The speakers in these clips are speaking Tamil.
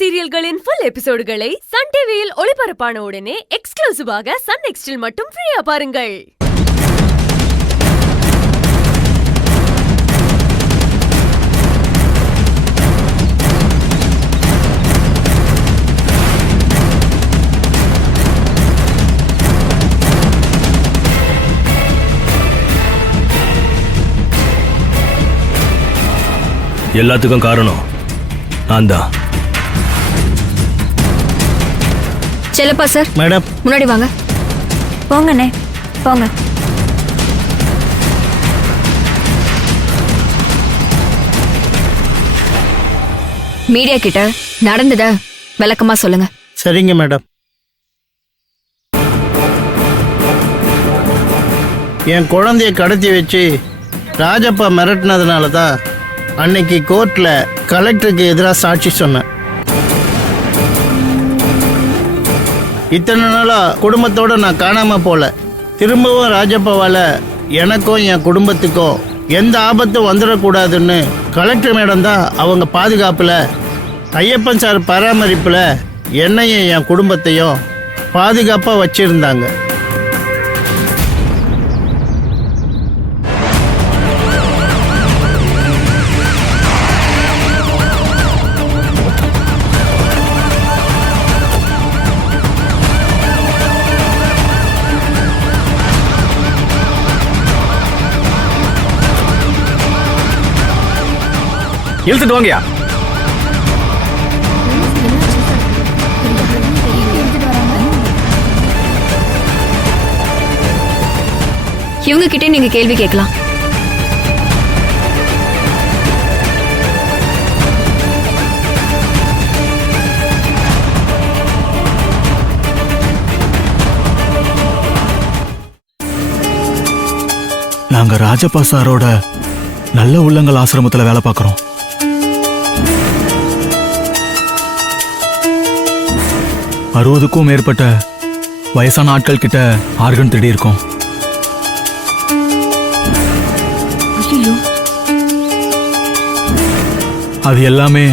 சீரியல்களின் ஃபுல் எபிசோடுகளை சன் டிவியில் ஒளிபரப்பான உடனே எக்ஸ்க்ளூசிவாக சன் நெக்ஸ்டில் மட்டும் ஃப்ரீயா பாருங்கள். எல்லாத்துக்கும் காரணம் நான் தான். செல்லப்பா சார், மேடம் முன்னாடி வாங்க. போங்கண்ணே போங்க. மீடியா கிட்ட நடந்தத விளக்கமா சொல்லுங்க. சரிங்க மேடம். என் குழந்தைய கடத்தி வச்சு ராஜப்பா மிரட்டினதுனால தான் அன்னைக்கு கோர்ட்ல கலெக்டருக்கு எதிராக சாட்சி சொன்னேன். இத்தனை நாளா குடும்பத்தோட நான் காணாம போல. திரும்பவும் ராஜப்பாவால எனக்கும் என் குடும்பத்துக்கும் எந்த ஆபத்தும் வந்துடக்கூடாதுன்னு கலெக்டர் மேடம் தான் அவங்க பாதுகாப்புல, ஐயப்பன் சார் பராமரிப்புல என்னையும் என் குடும்பத்தையும் பாதுகாப்பா வச்சிருந்தாங்க. இழுத்துட்டு வாங்கயா. இவங்க கிட்டே நீங்க கேள்வி கேட்கலாம். நாங்க ராஜப்பா சாரோட நல்ல உள்ளங்கள் ஆசிரமத்துல வேலை பார்க்கிறோம். அறுபதுக்கும் மேற்பட்ட வயசான ஆட்கள் கிட்ட ஆர்கன் தேடி இருக்கோம். அது எல்லாமே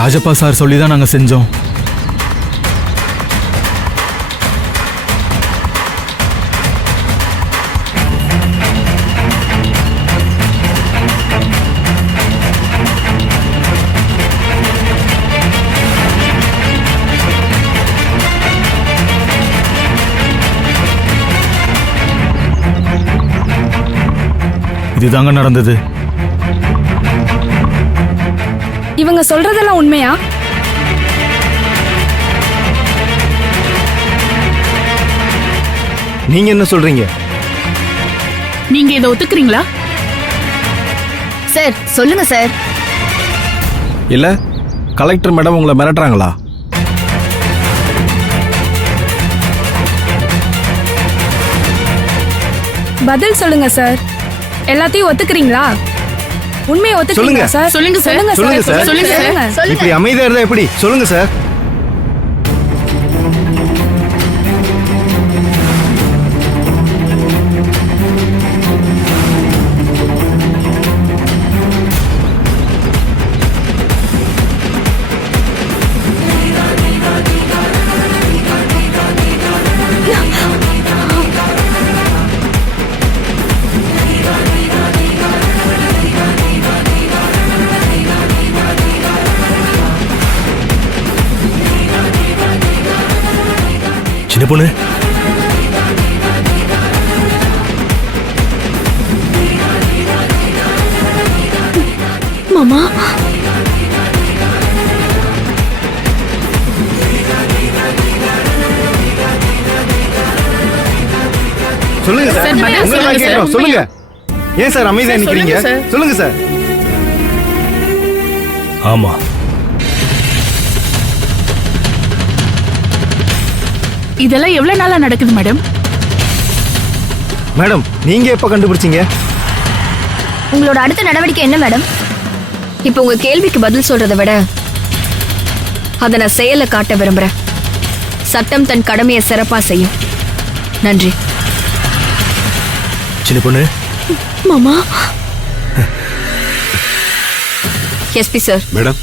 ராஜப்பா சார் சொல்லிதான் நாங்க செஞ்சோம். இதுதாங்க நடந்தது. இவங்க சொல்றதெல்லாம் உண்மையா? நீங்க என்ன சொல்றீங்க? நீங்க இதை ஒத்துக்கிறீங்களா? சார் சொல்லுங்க சார். இல்ல கலெக்டர் மேடம் உங்களை மிரட்டுறாங்களா? பதில் சொல்லுங்க சார். எல்லாத்தையும் ஒத்துக்கிறீங்களா? உண்மையை ஒத்துக்கிறீங்களா சார்? சொல்லுங்க சார். சொல்லுங்க சார். சொல்லுங்க சார். இப்படி அமைதியா இருந்தா எப்படி? சொல்லுங்க சார். சின்ன பொண்ணு, மாமா சொல்லுங்க சார். உங்களை கேட்கிறோம். சொல்லுங்க. ஏன் சார் அமைதியா நிக்கிறீங்க? சொல்லுங்க சார். ஆமா, இதெல்லாம் எவ்வளவு நாளா நடக்குது மேடம்? மேடம் நீங்க எப்ப கண்டுபிடிச்சீங்க? உங்களோட அடுத்த நடவடிக்கை என்ன மேடம்? இப்ப உங்க கேள்விக்கு பதில் சொல்றதை விட அதை நான் செயல காட்ட விரும்புறேன். சட்டம் தன் கடமையை சிறப்பா செய்யும். நன்றி. சின்ன பொண்ணு. மாமா. SP sir. மேடம்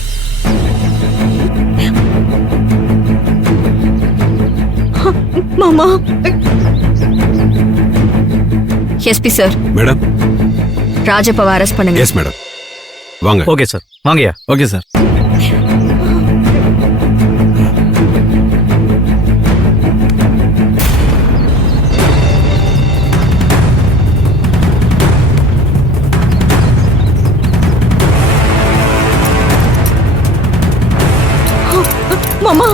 மாமா எஸ்பி சார், மேடம். ராஜப்பாவை அரெஸ்ட் பண்ணுங்க. Yes madam. வாங்க. ஓகே சார், வாங்கய்யா. Okay sir. மாமா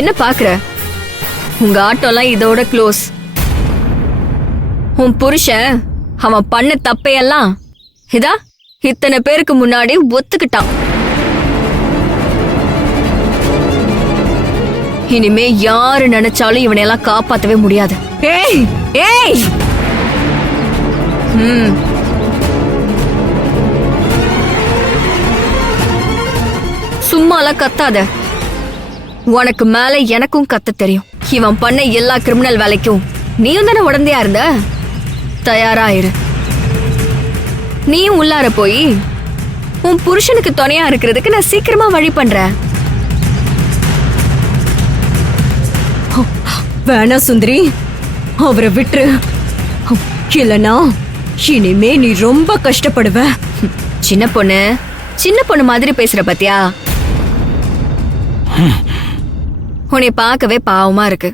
என்ன பாக்குற? உங்க ஆட்டோலாம் இதோட க்ளோஸ். உன் புருஷன் அவன் பண்ண தப்பையெல்லாம் இதா இத்தனை பேருக்கு முன்னாடி ஒத்துக்கிட்டான். இனிமே யாரு நினைச்சாலும் இவனையெல்லாம் காப்பாத்தவே முடியாது. ஏய் ஏய், சும்மாலாம் கத்தாத. உனக்கு மேல எனக்கும் கத்த தெரியும். இவன் பண்ண எல்லா கிரிமினல் வேலைக்கும் நீயும் தானே உடந்தையா இருந்த. தயாராயிரு. நீயும் உள்ளார போய் உன் புருஷனுக்கு துணையா இருக்கிறதுக்கு நான் சீக்கிரமா வழி பண்றேன். வேணா சுந்தரி, அவரை விட்டுரு. இல்லனா இனிமே நீ ரொம்ப கஷ்டப்படுவ. சின்ன பொண்ணு மாதிரி பேசுற பாத்தியா? உன்னை பார்க்கவே பாவமா இருக்கு.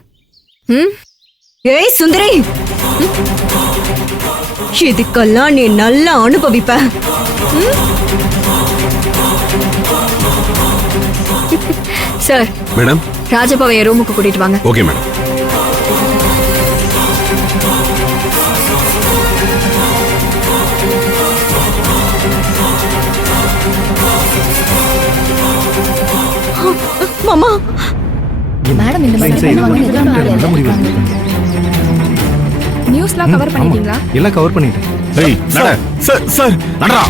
ஏய் சுந்தரி, இதுக்கெல்லாம் நீ நல்லா அனுபவிப்ப. Sir, madam. ராஜப்பாவை என் ரூமுக்கு கூட்டிட்டு வாங்க. Okay madam. மாமா மேடம் இந்த மாதிரி நியூஸ்லாம் கவர் பண்ணிட்டீங்களா? எல்லாம் கவர் பண்ணிட்டேன். Sir, sir, நடரா.